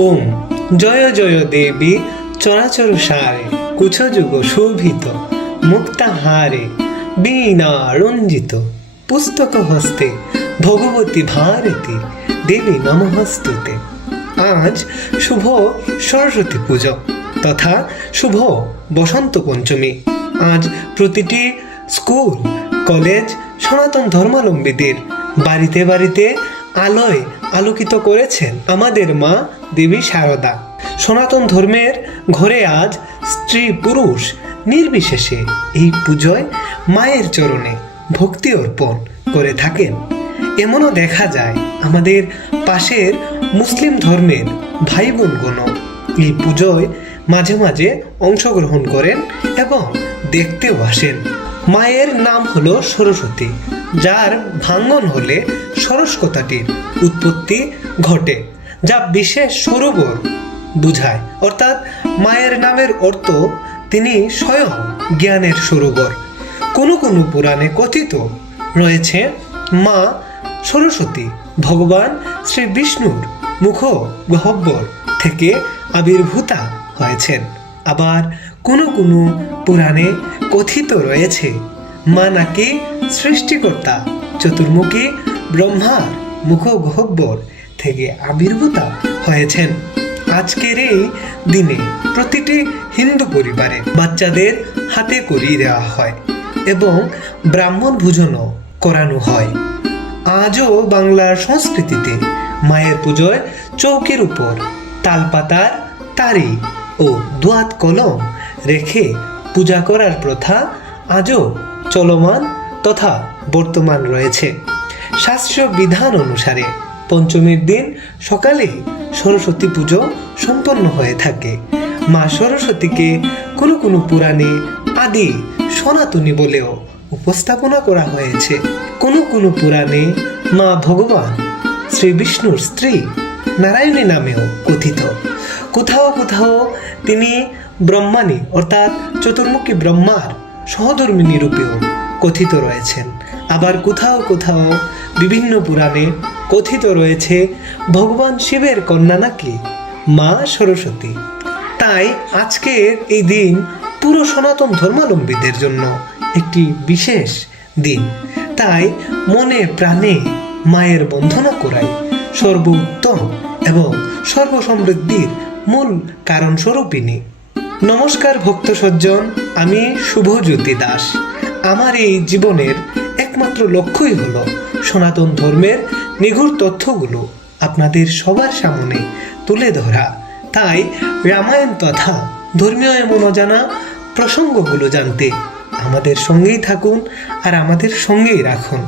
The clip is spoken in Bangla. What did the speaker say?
ওম জয় জয় দেবী চরাচর সারে কুচযুগ শোভিত মুক্তাহারে বীণা রঞ্জিত পুস্তক হস্তে ভগবতী ভারতী দেবী নমস্তুতে। আজ শুভ সরস্বতী পুজো তথা শুভ বসন্ত পঞ্চমী। আজ প্রতিটি স্কুল কলেজ সনাতন ধর্মাবলম্বীদের বাড়িতে বাড়িতে আলোয় আলোকিত করেছেন আমাদের মা দেবী শারদা। সনাতন ধর্মের ঘরে আজ স্ত্রী পুরুষ নির্বিশেষে এই পুজোয় মায়ের চরণে ভক্তি অর্পণ করে থাকেন। এমনও দেখা যায় আমাদের পাশের মুসলিম ধর্মের ভাই বোনগণও এই পুজোয় মাঝে মাঝে অংশগ্রহণ করেন এবং দেখতেও আসেন। মায়ের নাম হলো সরস্বতী, যার ভাঙ্গন হলে সরস কথাটির উৎপত্তি ঘটে, যা বিশেষ সরোবর বুঝায়। অর্থাৎ মায়ের নামের অর্থ তিনি স্বয়ং জ্ঞানের সরোবর। কোনো কোনো পুরাণে কথিত রয়েছে মা সরস্বতী ভগবান শ্রী বিষ্ণুর মুখ গহ্বর থেকে আবির্ভূতা হয়েছেন। আবার কোনো কোনো পুরাণে কথিত রয়েছে মা নাকি সৃষ্টিকর্তা চতুর্মুখী ব্রহ্মার মুখ গহ্বর থেকে আবির্ভূতা হয়েছেন। আজকের এই দিনে প্রতিটি হিন্দু পরিবারে বাচ্চাদের হাতে করিয়ে দেওয়া হয় এবং ব্রাহ্মণ ভোজনও করানো হয়। আজও বাংলার সংস্কৃতিতে মায়ের পুজোয় চৌকির উপর তালপাতার তারি ও দোয়াত কলম রেখে পূজা করার প্রথা আজও চলমান তথা বর্তমান রয়েছে। শাস্ত্রীয় বিধান অনুসারে পঞ্চমীর দিন সকালে সরস্বতী পুজো সম্পন্ন হয়ে থাকে। মা সরস্বতীকে কোনো কোনো পুরাণে আদি সনাতনী বলেও উপস্থাপনা করা হয়েছে। কোনো কোনো পুরাণে মা ভগবান শ্রী বিষ্ণুর স্ত্রী নারায়ণী নামেও কথিত। কোথাও কোথাও তিনি ব্রহ্মাণী অর্থাৎ চতুর্মুখী ব্রহ্মার সহধর্মিণী রূপেও কথিত রয়েছেন। আবার কোথাও কোথাও বিভিন্ন পুরাণে কথিত রয়েছে ভগবান শিবের কন্যা নাকি মা সরস্বতী। তাই আজকের এই দিন পুরো সনাতন ধর্মাবলম্বীদের জন্য একটি বিশেষ দিন। তাই মনে প্রাণে মায়ের বন্দনা করাই সর্বোত্তম এবং সর্বসমৃদ্ধির মূল কারণ স্বরূপিণী। নমস্কার ভক্ত সজ্জন, আমি শুভজ্যোতি দাস। আমার এই জীবনের একমাত্র লক্ষ্যই হলো সনাতন ধর্মের নিগূঢ় তথ্যগুলো আপনাদের সবার সামনে তুলে ধরা। তাই রামায়ণ তথা ধর্মীয় এমন অজানা প্রসঙ্গগুলো জানতে আমাদের সঙ্গেই থাকুন আর আমাদের সঙ্গেই রাখুন।